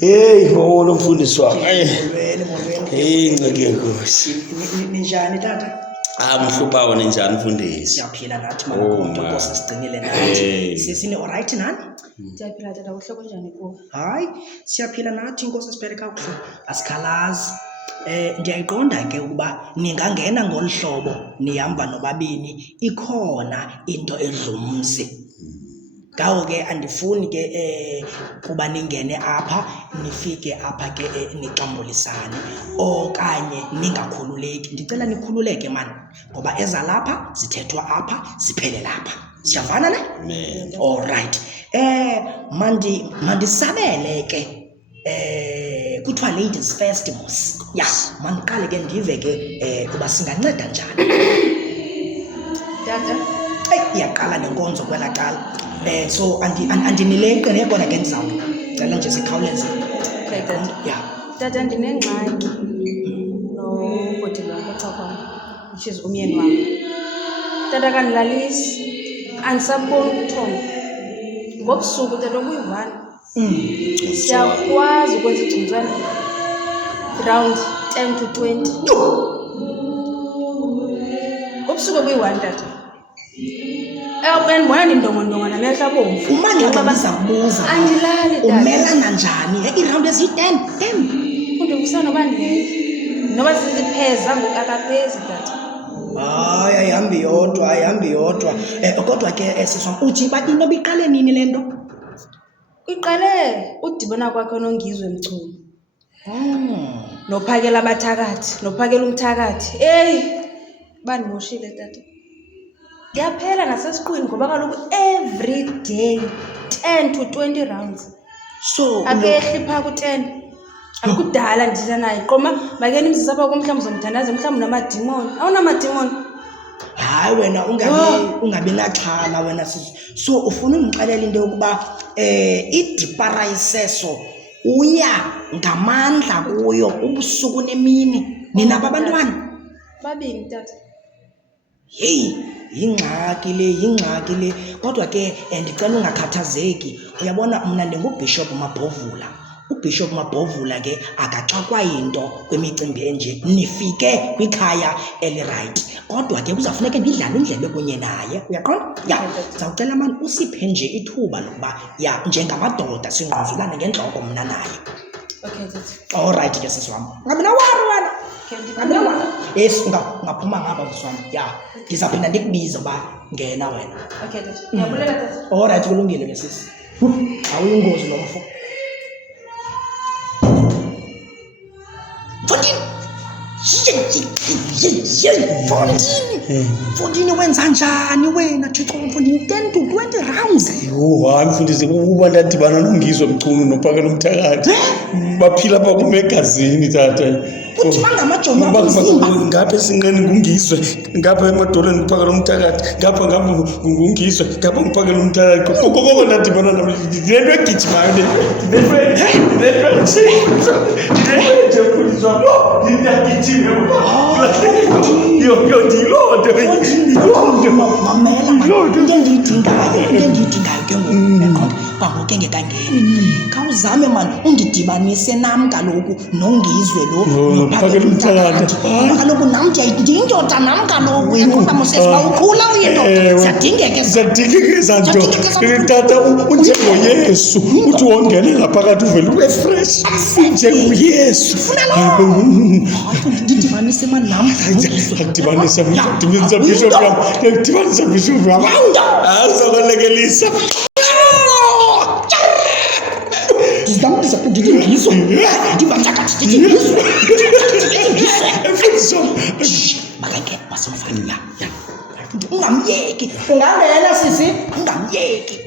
Hey, lo mfundisi wami. Molweni. Hey, ncike Nkosi. Ninjani tata? Mhlupha wona njani mfundisi? Siyaphila nathi mama, Nkosi sigcinile nathi. Sisini alright nani? Siyaphila tata, kuhle kunjani kuwe? Hayi, siyaphila nathi Nkosi sibheke kakuhle. Asikhalazi. Ndiyayiqonda ke ukuba ningangena ngolhlobo nihamba nobabini ikhona into edlumzi. Ngawo ke andifuni ke kuba ningene apha nifike apha ke nixambulisane okanye ningakhululeki. Ndicela nikhululeke man ngoba ezalapha zithethwa apha ziphele lapha. Siyavana ne? All right. Mandisabele ke kuthiwa ladies first boss. Ya, mandiqale ke ndive ke kuba singanceda njani. Tata, Iyaqala nenkonzo kwela cala. So andinileqe nekona ke ndizawuthi cela nje sikhawuleze. okay tata. Yeah. Tata, ndinengxaki nobhoti wam eChokwane, which is umyeni wam. Tata, kandilalisi, andisaboni ubuthongo. Ngobusuku tata okuyi-1 siyakwazi ukwenza igcuntswana around 10 to 20. Ngobusuku okuyi-1 tata. Ndibona ndindongondongo namehla abomvu. Umane xa buza Andilali tata. umelana njani iiraundi eziyi-10 Undivusa noba ndingekho. Noba sizipheza ngokakaphezi tata. hayi ayihambi yodwa kodwa ke siswam uthi uba into biqale nini le nto? Iqale udibana kwakhe nongizwe Mchunu. Nophakela abathakathi, nophakela umthakathi. Bandimoshile tata. Ndiyaphela nasesiqwini ngoba kaloku every day 10 to 20 rounds. So Akehli phaa ku-10. Akudala ndiza naye. Qoma makeni imzisa apha kumhlawumbi uzomthandaza, mhlawumbi unamadimoni. Awunamadimoni? hayi wena ungabi naxhala wena so ufuna undixelela into yokuba idipara iseso uya ngamandla kuyo ubusuku nemini ninabo abantwana. Babini tata. Heyi yingxaki le kodwa ke ndicela ungakhathazeki. Uyabona mna ndingubishop Mabhovula. UBishop Mabhovula ke akaxakwa yinto kwimicimbi enje. Nifike kwikhaya elirayithi kodwa ke kuzafuneka ndidlale indlebe kunye naye. Uyaqonda? Ya, ndizawucela mani usiphe nje ithuba lokuba ya njengamadoda singquzulane ngentloko mna naye. Okay tata. All right ke sisi wam. Ungabi nawari wena. Okay, Yes, ungaphuma ngapha sisi wam. Ya, ndizawuphinda ndikubize uba ngena wena. okay tata. Ndiyabulela tata. All right kulungile ke sisi. Awuyingozi lo mfo. Fondini wenza njani wena Thixo Mfondini 10 to 20 rounds? Hayi mfundisi, ukuba ndadibana nongizwe Mchunu nophakela umthakathi. Baphila apha kumegazini tata. Uthi bangamajoni abomzimba. Ngapha esinqeni ngungizwe, ngapha emadolweni ngiphakela umthakathi, ngapha ngungizwe, ngapha ngiphakela umthakathi. Koko ndadibana nalo lento egijimayo le. Mamela into endiyidingayo ke ngoku kwangoku engekangeni khawuzame mani undidibanise nam kaloku nongizwe lo nophakela umthakathi. Kaloku nam ndiyindoda nam kaloku yaqonda mosesi uba ukhula uyindoda ziyadingeka Ziyadingeka nto tata, unjengoYesu uthi wongena ngaphakathi uvele ube fresh unjengoYesu. ndidibanise mani nam Ndibanisa bishop yam, ndibanisa bishop yam. Azokalekelisa. ndizidambisa ndingizwe ndibathakathi ndingizwe makake wasemfani ya ungamyeki ungangena sisi ungamyeki.